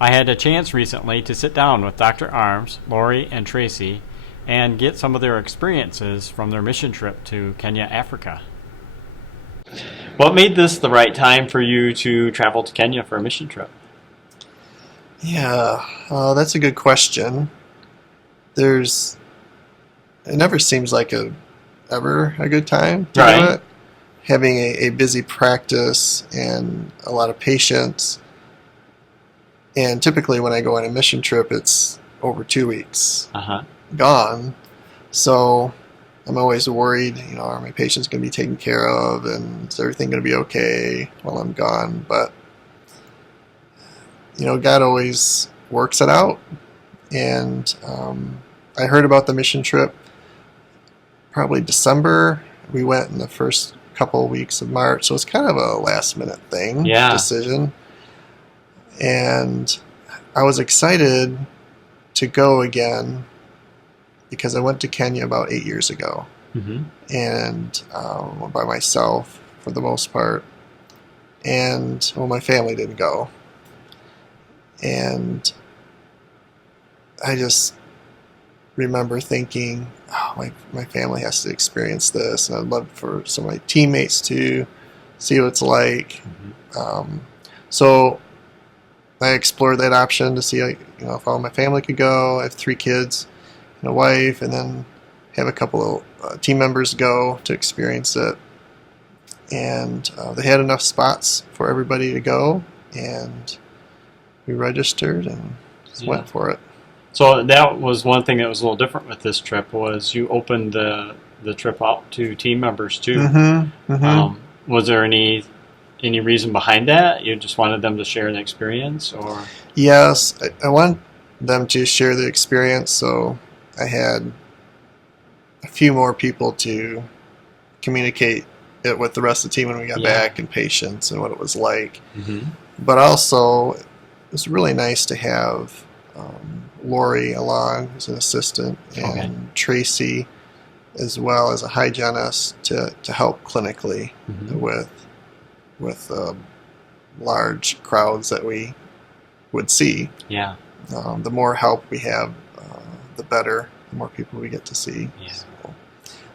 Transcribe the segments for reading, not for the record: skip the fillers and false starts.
I had a chance recently to sit down with Dr. Arms, Lori, and Tracy and get some of their experiences from their mission trip to Kenya, Africa. What made this the right time for you to travel to Kenya for a mission trip? Yeah, that's a good question. There's, it never seems like ever a good time to do Right. it. Having a busy practice and a lot of patients, and typically when I go on a mission trip, it's over 2 weeks Uh-huh. gone. So I'm always worried, are my patients going to be taken care of, and is everything going to be okay while I'm gone? But God always works it out. And I heard about the mission trip probably December. We went in the first couple of weeks of March, so it's kind of a last minute decision. And I was excited to go again because I went to Kenya about 8 years ago, Mm-hmm. and went by myself for the most part. And my family didn't go, and I just remember thinking, oh, my family has to experience this, and I'd love for some of my teammates to see what it's like. Mm-hmm. So I explored that option to see, if all my family could go. I have 3 kids and a wife, and then have a couple of team members go to experience it. And they had enough spots for everybody to go, and we registered and just went for it. So that was one thing that was a little different with this trip, was you opened the trip up to team members too. Mm-hmm. Mm-hmm. Was there any reason behind that? You just wanted them to share the experience, or? Yes, I want them to share the experience, so I had a few more people to communicate it with the rest of the team when we got back, and patients and what it was like. Mm-hmm. But also, it was really nice to have Lori along as an assistant, and Traci as well as a hygienist to help clinically with large crowds that we would see. Yeah. The more help we have, the better. The more people we get to see. Yeah. So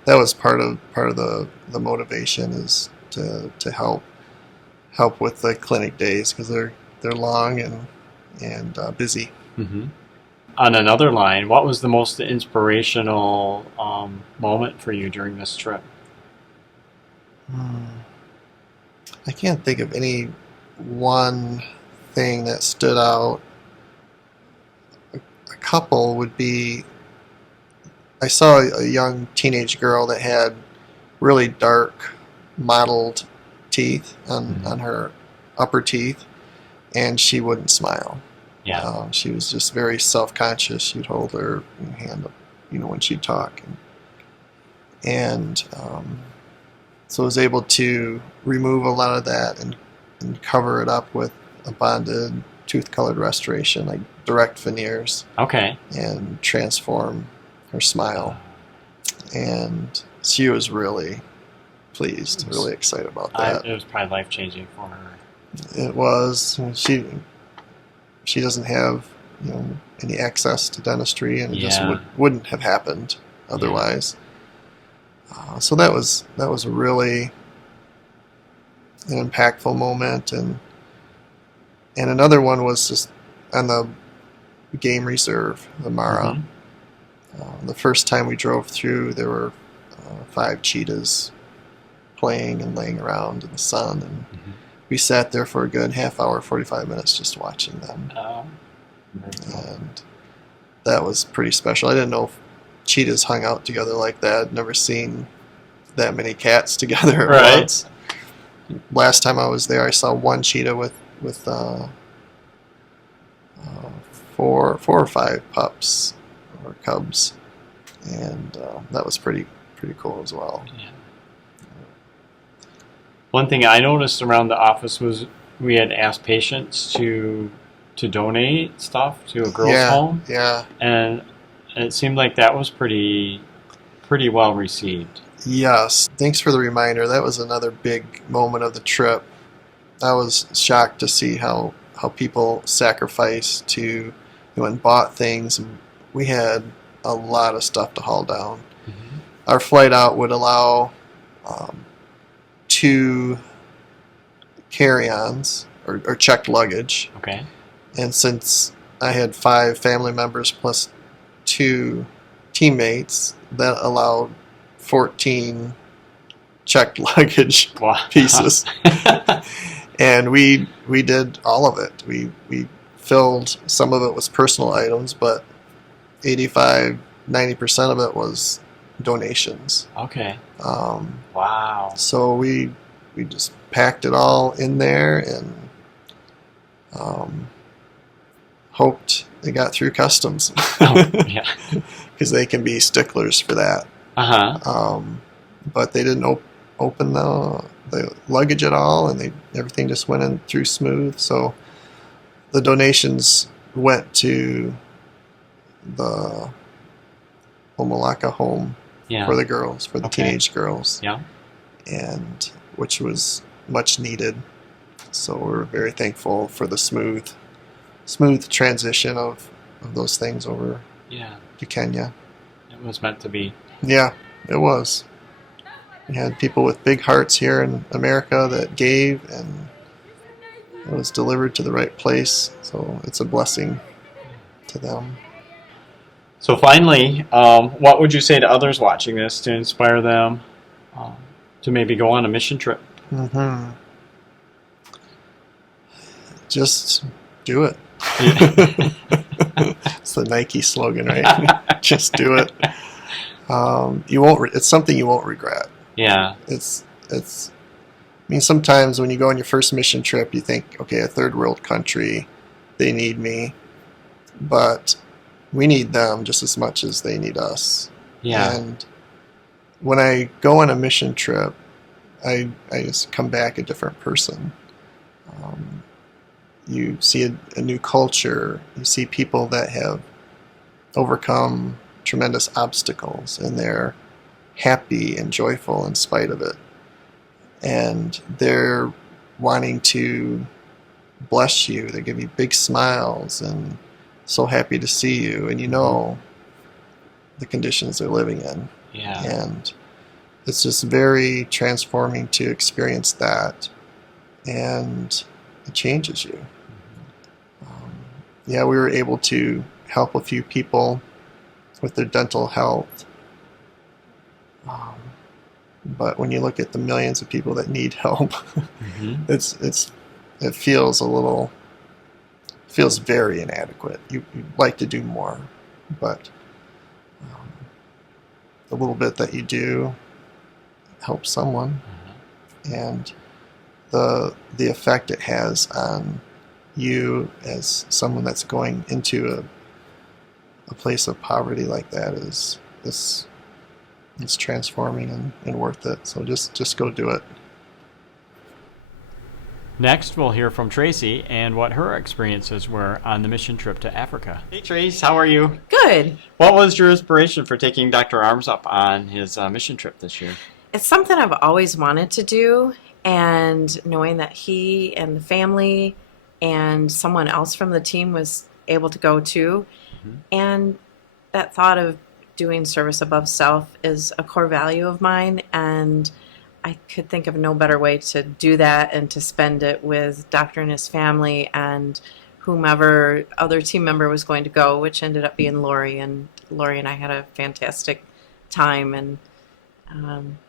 that was part of the motivation, is to help with the clinic days, because they're long and busy. Mm-hmm. On another line, what was the most inspirational moment for you during this trip? I can't think of any one thing that stood out. A couple would be, I saw a young teenage girl that had really dark mottled teeth on her upper teeth, and she wouldn't smile. Yeah. She was just very self-conscious. She'd hold her hand up, when she'd talk, and so I was able to remove a lot of that and cover it up with a bonded tooth-colored restoration, like direct veneers. Okay. And transform her smile. And she was really pleased, really excited about that. It was probably life-changing for her. It was. She doesn't have any access to dentistry, and it just wouldn't have happened otherwise. So that was really an impactful moment, and another one was just on the game reserve, the Mara. The first time we drove through, there were 5 cheetahs playing and laying around in the sun, and we sat there for a good half hour, 45 minutes, just watching them. And that was pretty special. I didn't know if cheetahs hung out together like that. I'd never seen that many cats together at once. Last time I was there, I saw one cheetah with 4 or 5 pups or cubs, and that was pretty cool as well. Yeah. One thing I noticed around the office was we had asked patients to donate stuff to a girls' home. Yeah. And it seemed like that was pretty well received. Yes. Thanks for the reminder. That was another big moment of the trip. I was shocked to see how how people sacrificed to and bought things. We had a lot of stuff to haul down. Mm-hmm. Our flight out would allow 2 carry-ons or checked luggage. Okay. And since I had 5 family members plus 2 teammates, that allowed 14 checked luggage Wow. pieces. And we did all of it. We filled, some of it was personal items, but 85-90% of it was donations. Okay. Wow. So we just packed it all in there and hoped it got through customs. Oh, yeah. Because they can be sticklers for that. Uh-huh. But they didn't open the luggage at all, and everything just went in through smooth. So the donations went to the Omalaka home for the girls, for the teenage girls. Yeah. And which was much needed. So we're very thankful for the smooth transition of those things over to Kenya. It was meant to be. Yeah, it was. We had people with big hearts here in America that gave, and it was delivered to the right place. So it's a blessing to them. So finally, what would you say to others watching this to inspire them to maybe go on a mission trip? Mm-hmm. Just do it. It's the Nike slogan, right? Just do it. You won't. It's something you won't regret. Yeah. It's. I mean, sometimes when you go on your first mission trip, you think, okay, a third world country, they need me, but we need them just as much as they need us. Yeah. And when I go on a mission trip, I just come back a different person. You see a new culture. You see people that have overcome tremendous obstacles, and they're happy and joyful in spite of it. And they're wanting to bless you. They give you big smiles and so happy to see you. And you know the conditions they're living in. Yeah. And it's just very transforming to experience that. And it changes you. We were able to help a few people with their dental health. But when you look at the millions of people that need help, it feels very inadequate. You'd like to do more, but the little bit that you do helps someone, and the effect it has on you as someone that's going into a place of poverty like that is it's transforming and worth it. So just go do it. Next, we'll hear from Traci and what her experiences were on the mission trip to Africa. Hey, Trace, how are you? Good. What was your inspiration for taking Dr. Arms up on his mission trip this year? It's something I've always wanted to do, and knowing that he and the family and someone else from the team was able to go too, and that thought of doing service above self is a core value of mine, and I could think of no better way to do that and to spend it with Doctor and his family and whomever other team member was going to go, which ended up being Lori. And Lori and I had a fantastic time. And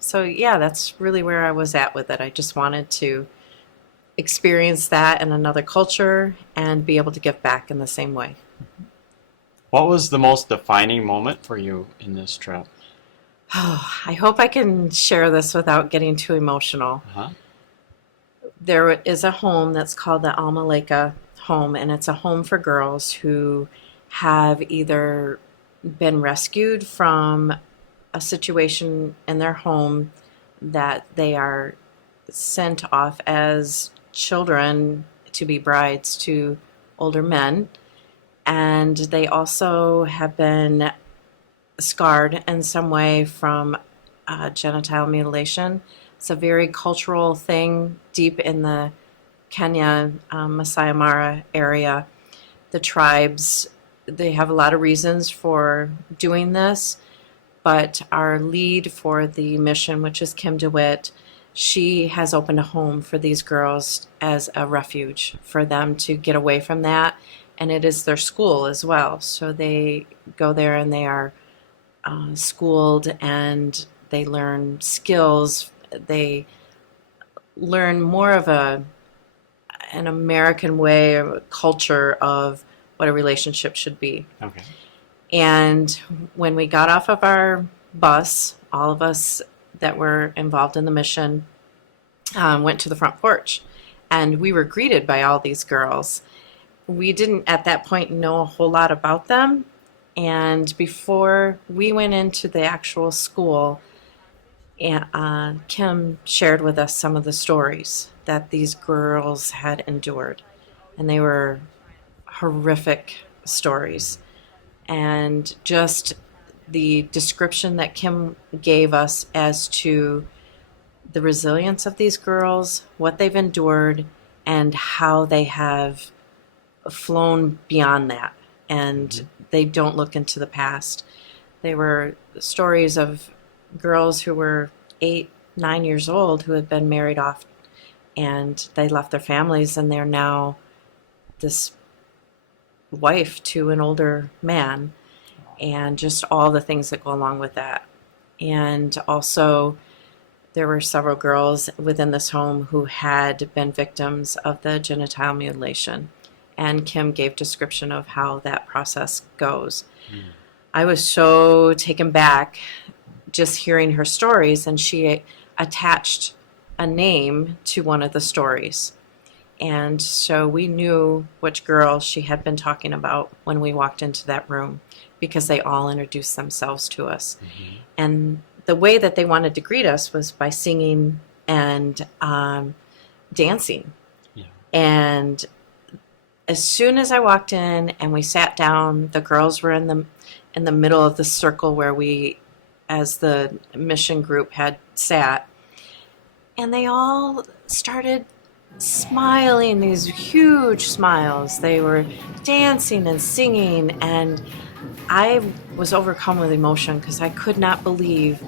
so, yeah, that's really where I was at with it. I just wanted to experience that in another culture and be able to give back in the same way. What was the most defining moment for you in this trip? Oh, I hope I can share this without getting too emotional. There is a home that's called the Almaleka home, and it's a home for girls who have either been rescued from a situation in their home that they are sent off as children to be brides to older men, and they also have been scarred in some way from genital mutilation. It's a very cultural thing deep in the Kenya, Masai Mara area, the tribes, they have a lot of reasons for doing this, but our lead for the mission, which is Kim DeWitt, she has opened a home for these girls as a refuge for them to get away from that. And it is their school as well. So they go there and they are schooled and they learn skills. They learn more of an American way or culture of what a relationship should be. Okay. And when we got off of our bus, all of us that were involved in the mission went to the front porch, and we were greeted by all these girls. We didn't at that point know a whole lot about them, and before we went into the actual school, Kim shared with us some of the stories that these girls had endured, and they were horrific stories. And just the description that Kim gave us as to the resilience of these girls, what they've endured, and how they have flown beyond that. And they don't look into the past. They were stories of girls who were 8, 9 years old who had been married off, and they left their families, and they're now this wife to an older man, and just all the things that go along with that. And also, there were several girls within this home who had been victims of the genital mutilation, and Kim gave description of how that process goes. I was so taken back just hearing her stories, and she attached a name to one of the stories. And so we knew which girl she had been talking about when we walked into that room, because they all introduced themselves to us. And the way that they wanted to greet us was by singing and dancing. Yeah. And as soon as I walked in and we sat down, the girls were in the middle of the circle where we, as the mission group, had sat. And they all started smiling, these huge smiles. They were dancing and singing, and I was overcome with emotion because I could not believe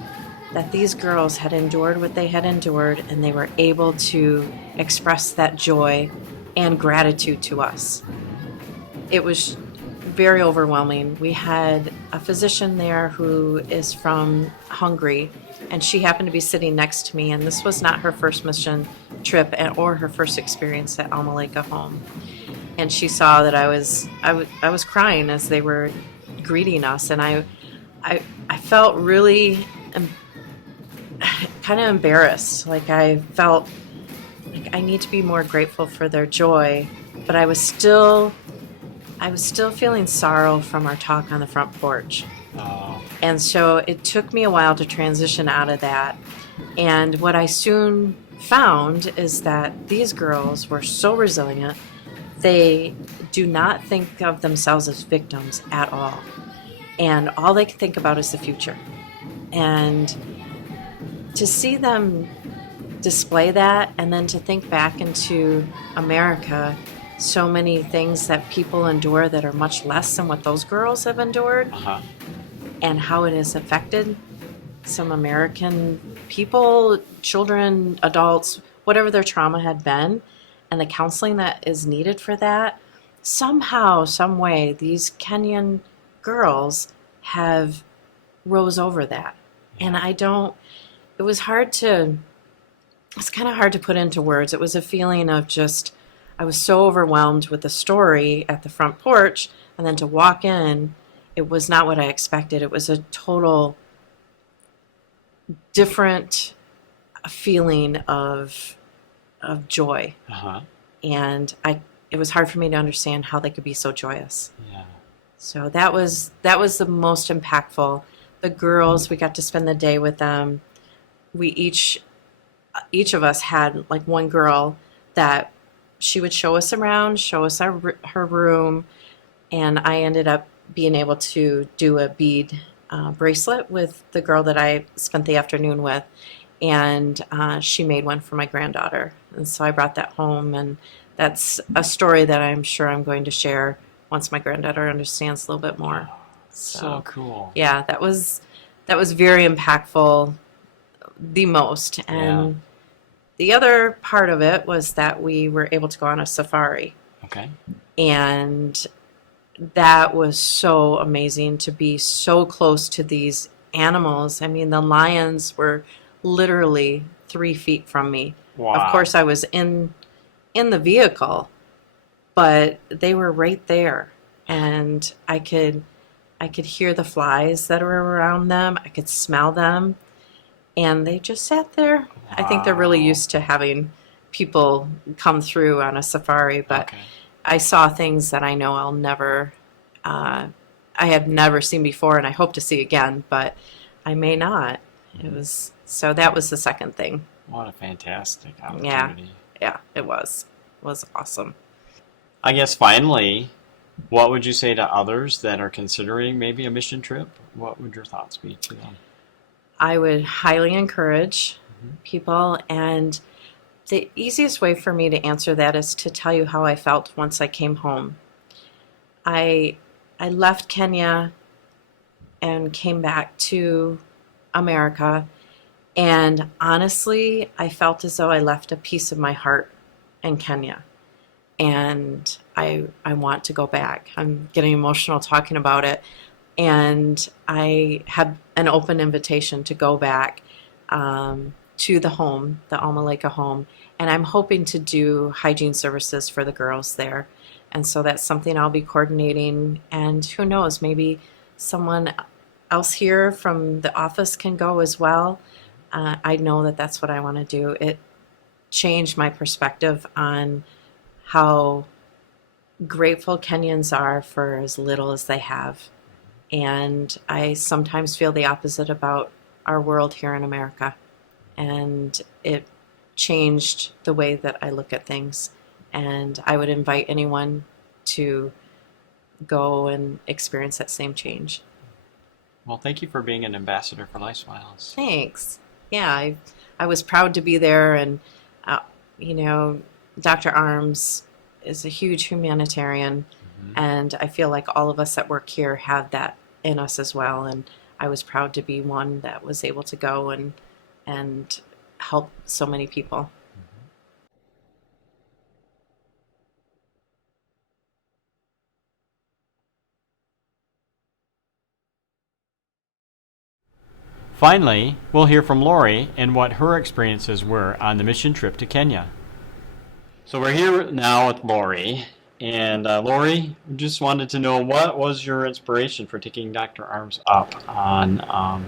that these girls had endured what they had endured, and they were able to express that joy and gratitude to us. It was very overwhelming. We had a physician there who is from Hungary, and she happened to be sitting next to me, and this was not her first mission trip or her first experience at Amaleka Home. And she saw that I was crying as they were greeting us, and I felt really kind of embarrassed. Like, I felt like I need to be more grateful for their joy, but I was still feeling sorrow from our talk on the front porch. And so it took me a while to transition out of that. And what I soon found is that these girls were so resilient. They do not think of themselves as victims at all. And all they can think about is the future. And to see them display that, and then to think back into America, so many things that people endure that are much less than what those girls have endured, and how it has affected some American people, children, adults, whatever their trauma had been, and the counseling that is needed for that. Somehow, some way, these Kenyan girls have rose over that. And it was kind of hard to put into words. It was a feeling of just, I was so overwhelmed with the story at the front porch, and then to walk in, it was not what I expected. It was a total different feeling of joy. And it was hard for me to understand how they could be so joyous. Yeah. So that was the most impactful. The girls, we got to spend the day with them. We each of us had like one girl that she would show us around, show us her room, and I ended up being able to do a bead bracelet with the girl that I spent the afternoon with. and she made one for my granddaughter. And so I brought that home, and that's a story that I'm sure I'm going to share once my granddaughter understands a little bit more. So cool. Yeah, that was very impactful, the most. And the other part of it was that we were able to go on a safari. Okay. And that was so amazing to be so close to these animals. I mean, the lions were literally 3 feet from me. Wow. Of course, I was in the vehicle, but they were right there, and I could hear the flies that were around them. I could smell them, and they just sat there. Wow. I think they're really used to having people come through on a safari, but okay. I saw things that I know I'll never, I have never seen before, and I hope to see again, but I may not. Mm-hmm. So that was the second thing. What a fantastic opportunity. Yeah, it was. It was awesome. I guess finally, what would you say to others that are considering maybe a mission trip? What would your thoughts be to them? I would highly encourage people, and the easiest way for me to answer that is to tell you how I felt once I came home. I left Kenya and came back to America, and honestly, I felt as though I left a piece of my heart in Kenya. And I want to go back. I'm getting emotional talking about it. And I had an open invitation to go back to the home, the Alma Leka home. And I'm hoping to do hygiene services for the girls there. And so that's something I'll be coordinating. And who knows, maybe someone else here from the office can go as well. I know that that's what I want to do. It changed my perspective on how grateful Kenyans are for as little as they have. And I sometimes feel the opposite about our world here in America. And it changed the way that I look at things. And I would invite anyone to go and experience that same change. Well, thank you for being an ambassador for Life Smiles. Thanks. Yeah, I was proud to be there, and Dr. Arms is a huge humanitarian, and I feel like all of us that work here have that in us as well, and I was proud to be one that was able to go and help so many people. Finally, we'll hear from Lori and what her experiences were on the mission trip to Kenya. So we're here now with Lori, and Lori, just wanted to know, what was your inspiration for taking Dr. Arms up on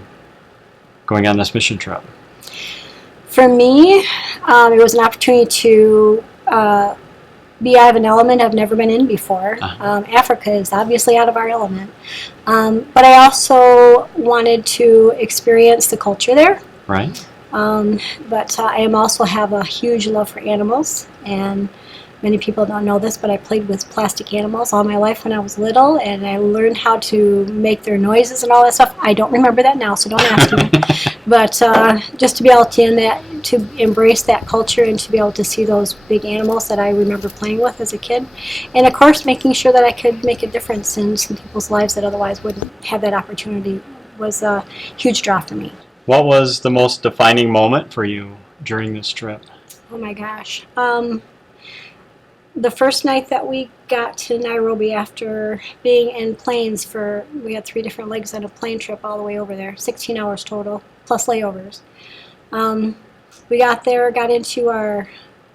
going on this mission trip? For me, it was an opportunity to be out of an element I've never been in before. Africa is obviously out of our element. But I also wanted to experience the culture there. Right. But I also have a huge love for animals, and many people don't know this, but I played with plastic animals all my life when I was little, and I learned how to make their noises and all that stuff. I don't remember that now, so don't ask me. But just to be able to embrace that culture and to be able to see those big animals that I remember playing with as a kid, and of course making sure that I could make a difference in some people's lives that otherwise wouldn't have that opportunity was a huge draw for me. What was the most defining moment for you during this trip? Oh my gosh. The first night that we got to Nairobi after being in planes we had 3 different legs on a plane trip all the way over there, 16 hours total, plus layovers. We got there, got into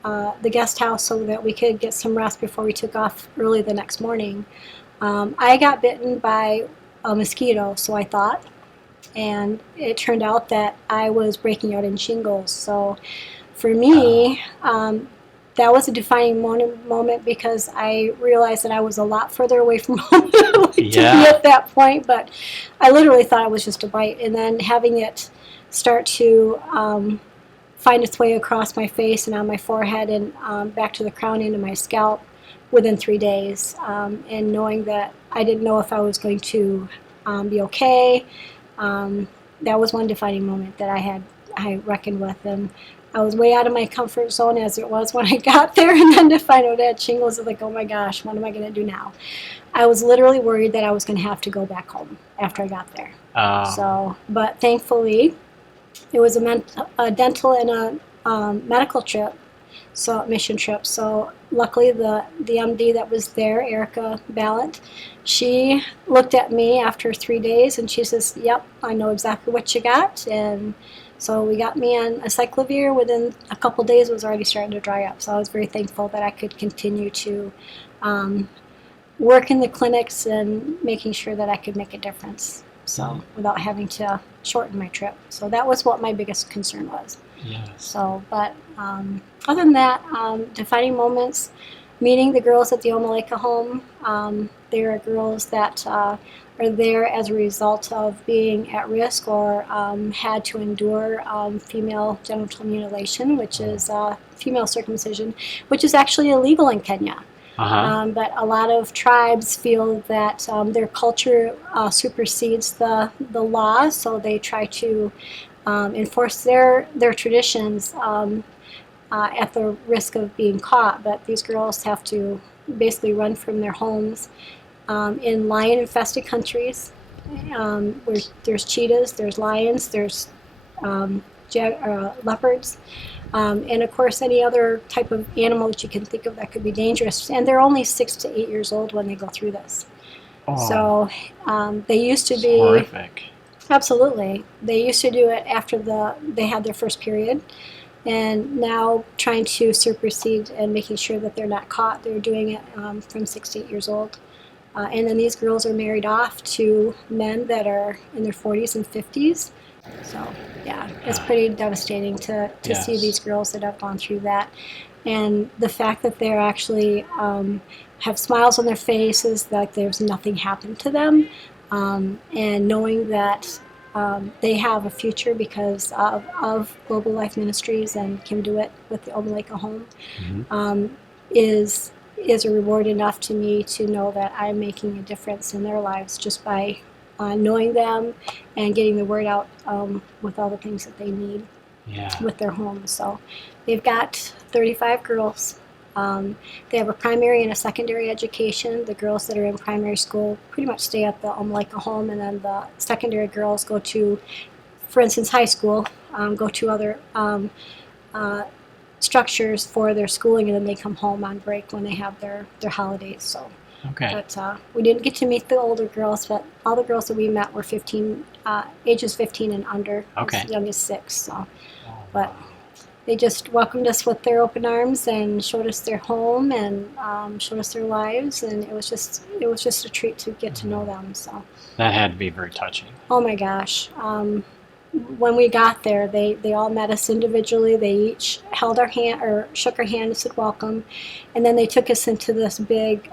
the guest house so that we could get some rest before we took off early the next morning. I got bitten by a mosquito, so I thought, and it turned out that I was breaking out in shingles. So for me, that was a defining moment because I realized that I was a lot further away from home to be at that point, but I literally thought it was just a bite, and then having it start to find its way across my face and on my forehead and back to the crown end of my scalp within 3 days, and knowing that I didn't know if I was going to be okay. That was one defining moment that I had I reckoned with. And I was way out of my comfort zone as it was when I got there, and then to find out I had shingles, I was like, oh my gosh, what am I going to do now? I was literally worried that I was going to have to go back home after I got there. But thankfully, it was a dental and a medical trip, so mission trip. So luckily, the MD that was there, Erica Ballant, she looked at me after 3 days and she says, "Yep, I know exactly what you got." And so we got me on a cyclovir. Within a couple days, it was already starting to dry up. So I was very thankful that I could continue to work in the clinics and making sure that I could make a difference. So without having to shorten my trip. So that was what my biggest concern was. Yes. So, but other than that, defining moments, meeting the girls at the Omaleka home. There are girls that are there as a result of being at risk or had to endure female genital mutilation, which is female circumcision, which is actually illegal in Kenya. But a lot of tribes feel that their culture supersedes the law, so they try to enforce their traditions at the risk of being caught. But these girls have to basically run from their homes in lion-infested countries where there's cheetahs, there's lions, there's leopards. And of course, any other type of animal that you can think of that could be dangerous. And they're only 6 to 8 years old when they go through this. So they used to be horrific. Absolutely, they used to do it after they had their first period, and now trying to supersede and making sure that they're not caught. They're doing it from 6 to 8 years old. And then these girls are married off to men that are in their 40s and 50s. So, yeah, it's pretty devastating to see these girls that have gone through that. And the fact that they're actually have smiles on their faces, like there's nothing happened to them, and knowing that they have a future because of Global Life Ministries and Kim DeWitt with the Omaleka home, is a reward enough to me to know that I'm making a difference in their lives just by knowing them and getting the word out with all the things that they need with their homes. So they've got 35 girls. They have a primary and a secondary education. The girls that are in primary school pretty much stay at the Omaleka home, and then the secondary girls go to, for instance, high school, go to other structures for their schooling, and then they come home on break when they have their holidays. So. But we didn't get to meet the older girls, but all the girls that we met were ages 15 and under, as young as 6. So, but they just welcomed us with their open arms and showed us their home and showed us their lives, and it was just a treat to get to know them. So that had to be very touching. Oh my gosh. When we got there, they all met us individually. They each held our hand or shook our hand and said welcome. And then they took us into this big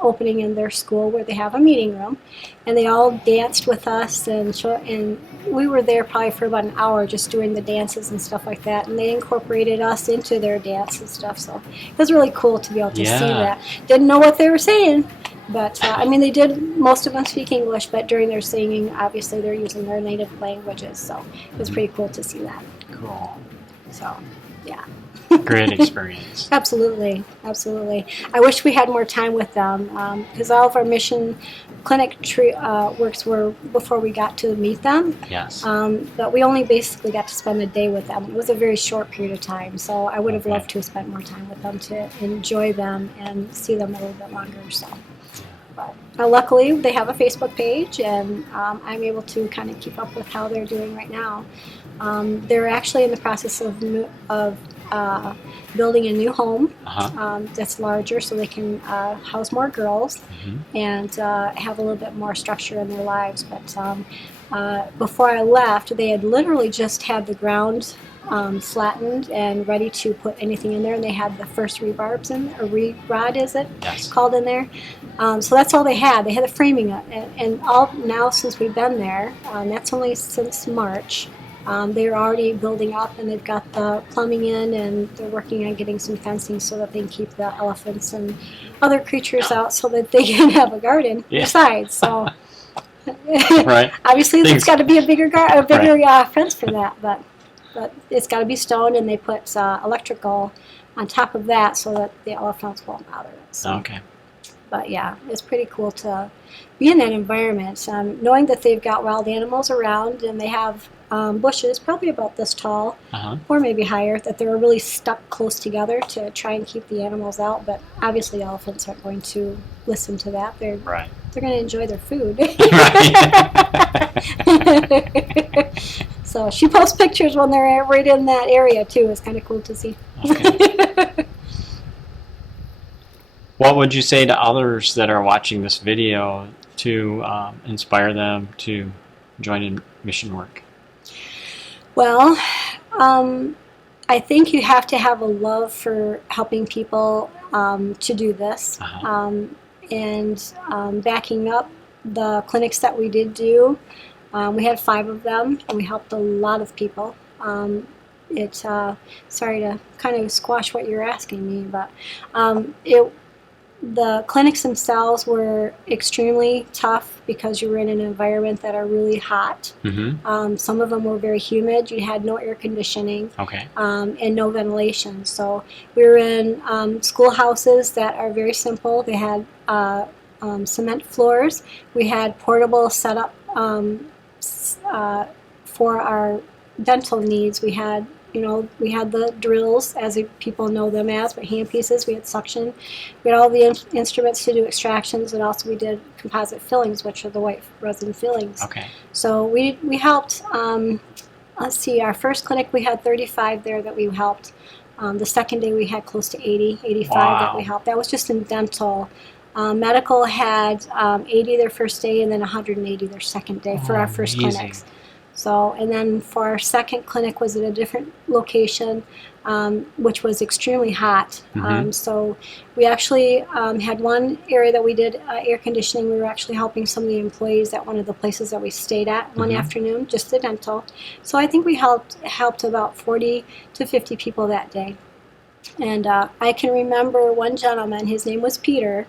opening in their school where they have a meeting room. And they all danced with us. And we were there probably for about an hour just doing the dances and stuff like that. And they incorporated us into their dance and stuff. So it was really cool to be able to see that. Didn't know what they were saying. But, they did, most of them speak English, but during their singing, obviously, they're using their native languages, so it was pretty cool to see that. Cool. So, yeah. Great experience. Absolutely. I wish we had more time with them, because all of our mission clinic works were before we got to meet them. Yes. But we only basically got to spend a day with them. It was a very short period of time, so I would have loved to have spent more time with them to enjoy them and see them a little bit longer, so. But luckily, they have a Facebook page, and I'm able to kind of keep up with how they're doing right now. They're actually in the process of building a new home that's larger, so they can house more girls and have a little bit more structure in their lives. But before I left, they had literally just had the ground flattened and ready to put anything in there, and they had the first rebarbs in, or re-rod is it called in there. So that's all they had. They had the framing up, and all now since we've been there, that's only since March. They're already building up, and they've got the plumbing in, and they're working on getting some fencing so that they can keep the elephants and other creatures out, so that they can have a garden besides. So right. Obviously, there's got to be a bigger fence for that, but. but it's got to be stone, and they put electrical on top of that so that the elephants won't bother it. So. Okay. But yeah, it's pretty cool to be in that environment, knowing that they've got wild animals around and they have bushes probably about this tall or maybe higher that they're really stuck close together to try and keep the animals out. But obviously elephants aren't going to listen to that. They're going to enjoy their food. So she posts pictures when they're right in that area too. It's kind of cool to see. Okay. What would you say to others that are watching this video to inspire them to join in mission work? Well, I think you have to have a love for helping people to do this. And backing up the clinics that we did do, we had 5 of them, and we helped a lot of people. Sorry to kind of squash what you're asking me, but the clinics themselves were extremely tough because you were in an environment that are really hot. Some of them were very humid. You had no air conditioning and no ventilation. So we were in schoolhouses that are very simple. They had cement floors. We had portable setup for our dental needs. We had the drills, as people know them as, but hand pieces. We had suction. We had all the instruments to do extractions, and also we did composite fillings, which are the white resin fillings. So we helped, let's see, our first clinic we had 35 there that we helped. The second day we had close to 80, 85 that we helped. That was just in dental. Medical had 80 their first day and then 180 their second day for our first clinics. So, and then for our second clinic was at a different location, which was extremely hot. So we actually had one area that we did air conditioning. We were actually helping some of the employees at one of the places that we stayed at one afternoon, just the dental. So I think we helped about 40 to 50 people that day. And I can remember one gentleman, his name was Peter,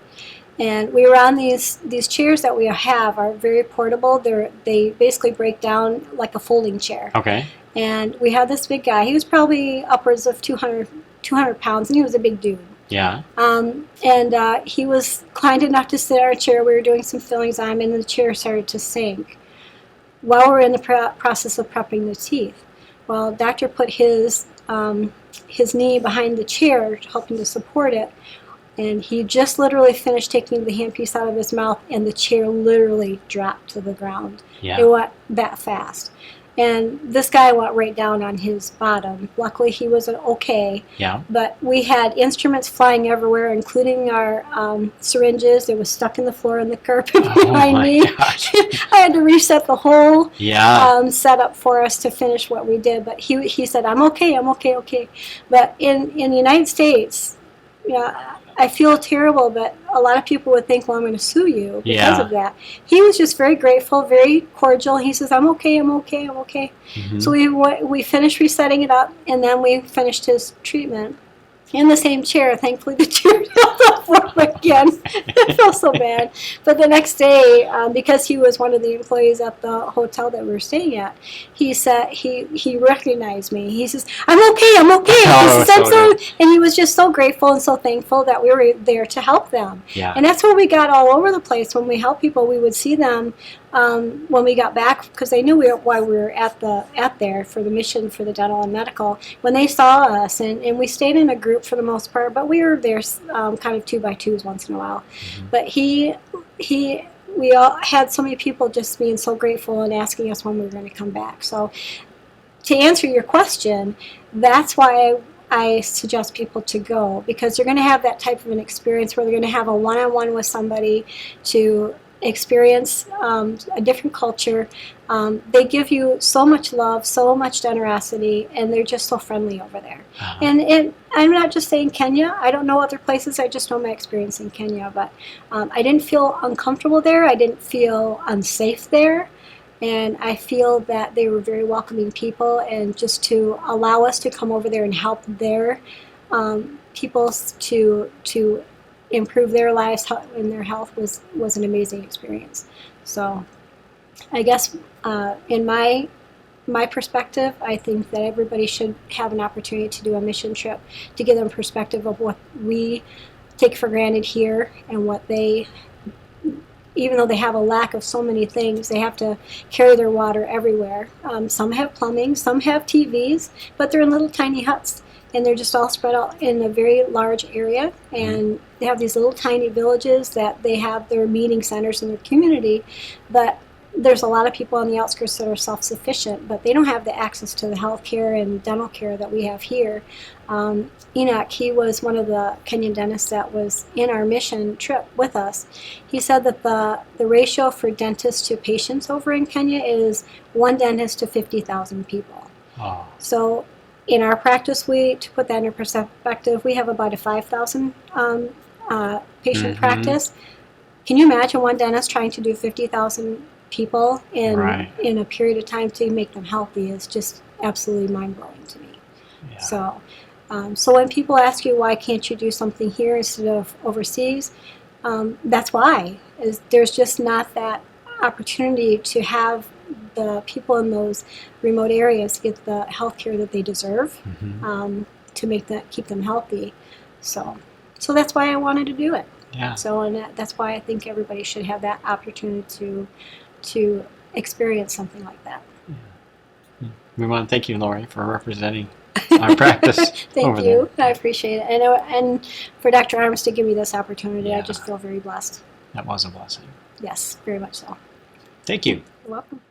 and we were on these chairs that we have are very portable. They basically break down like a folding chair. And we had this big guy. He was probably upwards of 200 pounds, and he was a big dude. And he was kind enough to sit in our chair. We were doing some fillings on him, and the chair started to sink while we were in the process of prepping the teeth. Well, doctor put his knee behind the chair, helping to support it. And he just literally finished taking the handpiece out of his mouth, and the chair literally dropped to the ground. It went that fast. And this guy went right down on his bottom. Luckily, he was okay. But we had instruments flying everywhere, including our syringes. It was stuck in the floor on the carpet behind me. I had to reset the whole setup for us to finish what we did. But he said, I'm okay. But in the United States, I feel terrible, but a lot of people would think, well, I'm going to sue you because of that. He was just very grateful, very cordial. He says, I'm okay. So we finished resetting it up, and then we finished his treatment in the same chair. Thankfully, the chair held up for him again. I felt so bad. But the next day, because he was one of the employees at the hotel that we were staying at, he said he recognized me. He says, I'm okay. He says, and he was just so grateful and so thankful that we were there to help them. And that's what we got all over the place. When we help people, we would see them when we got back, because they knew why we were at there for the mission for the dental and medical. When they saw us, and we stayed in a group for the most part, but we were there kind of 2 by 2s once in a while. But we all had so many people just being so grateful and asking us when we were going to come back. So to answer your question, that's why I suggest people to go, because they're going to have that type of an experience where they're going to have a one-on-one with somebody to experience a different culture. They give you so much love, so much generosity, and they're just so friendly over there. And I'm not just saying Kenya. I don't know other places. I just know my experience in Kenya. But I didn't feel uncomfortable there. I didn't feel unsafe there. And I feel that they were very welcoming people, and just to allow us to come over there and help their people to improve their lives and their health was an amazing experience. So I guess in my my perspective, I think that everybody should have an opportunity to do a mission trip to give them perspective of what we take for granted here and what they, even though they have a lack of so many things, they have to carry their water everywhere. Some have plumbing, some have TVs, but they're in little tiny huts, and they're just all spread out in a very large area. And they have these little tiny villages that they have their meeting centers in their community, but there's a lot of people on the outskirts that are self-sufficient, but they don't have the access to the health care and dental care that we have here. Enoch, he was one of the Kenyan dentists that was in our mission trip with us. He said that the ratio for dentists to patients over in Kenya is one dentist to 50,000 people. Oh. So in our practice, to put that in perspective, we have about a 5,000 patient practice. Can you imagine one dentist trying to do 50,000 people in a period of time to make them healthy? Is just absolutely mind-blowing to me. Yeah. So when people ask you why can't you do something here instead of overseas, that's why. There's just not that opportunity to have the people in those remote areas get the health care that they deserve, to keep them healthy. So that's why I wanted to do it. Yeah. So that's why I think everybody should have that opportunity to experience something like that. Yeah. We want to thank you, Lori, for representing our practice. Thank over you. there. I appreciate it. And for Dr. Arms to give me this opportunity, Yeah. I just feel very blessed. That was a blessing. Yes, very much so. Thank you. You're welcome.